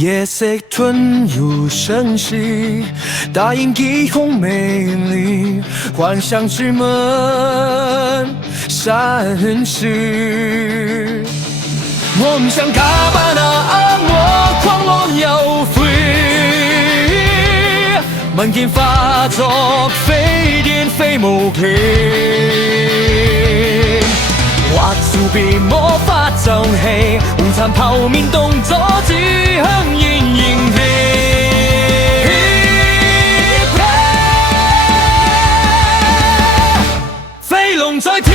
夜色吞入生息，大营霓虹美丽，幻想之门闪失。夢想卡巴納惡魔狂亂又飛，民間化作飛電飛無期，畫素被魔法爭氣，午餐泡面動作只香煙燃氣。飛龍在天，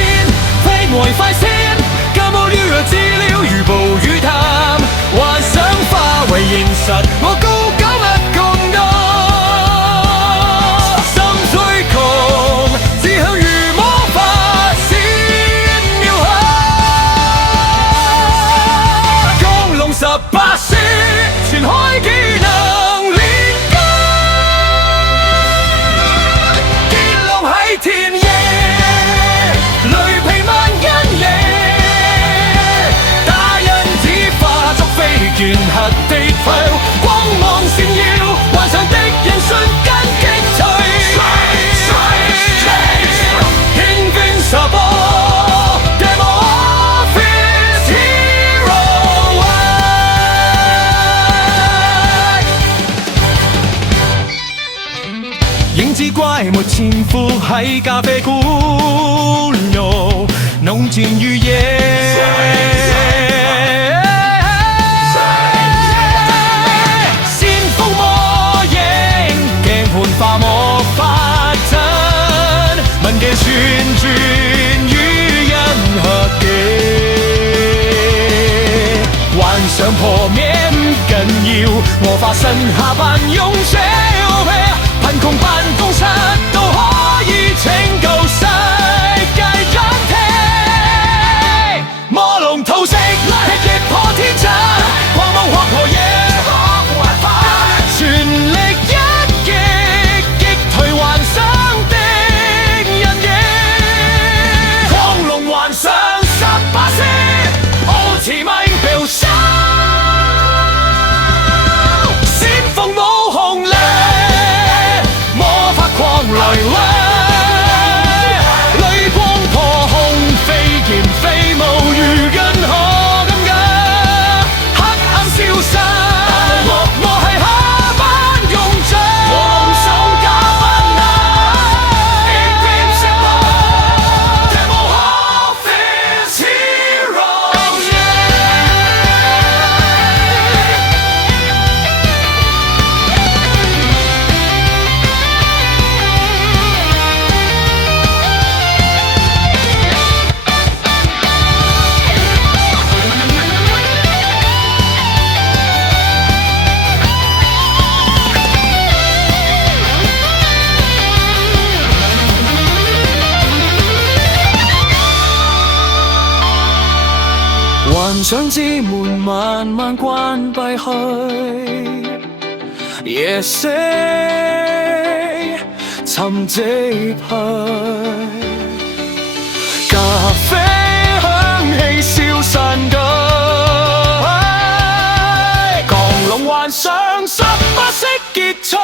飛外快閃，假冒了弱智了如暴雨潭，幻想化為現實，我高搞不共度。心最窮，只向如魔法閃耀下。降龍18式，全開技能練功，結龍喺田野。拳核地票，光芒閃耀，幻想的人瞬間擊退。Invincible Demo Office Hero， 影子怪沒潛伏喺咖啡館路，濃甜如夜。化魔法陣，民嘅旋轉於銀河記，幻想破滅唔緊要，魔法神下扮勇者，貧窮辦公室都可以拯救世界人體，魔龍吐息，劈擊破天際，狂夢劃破夜可幻化，全力幻想之門慢慢關閉去，夜色沉寂去，咖啡香氣消散去，降龍幻想18式結束。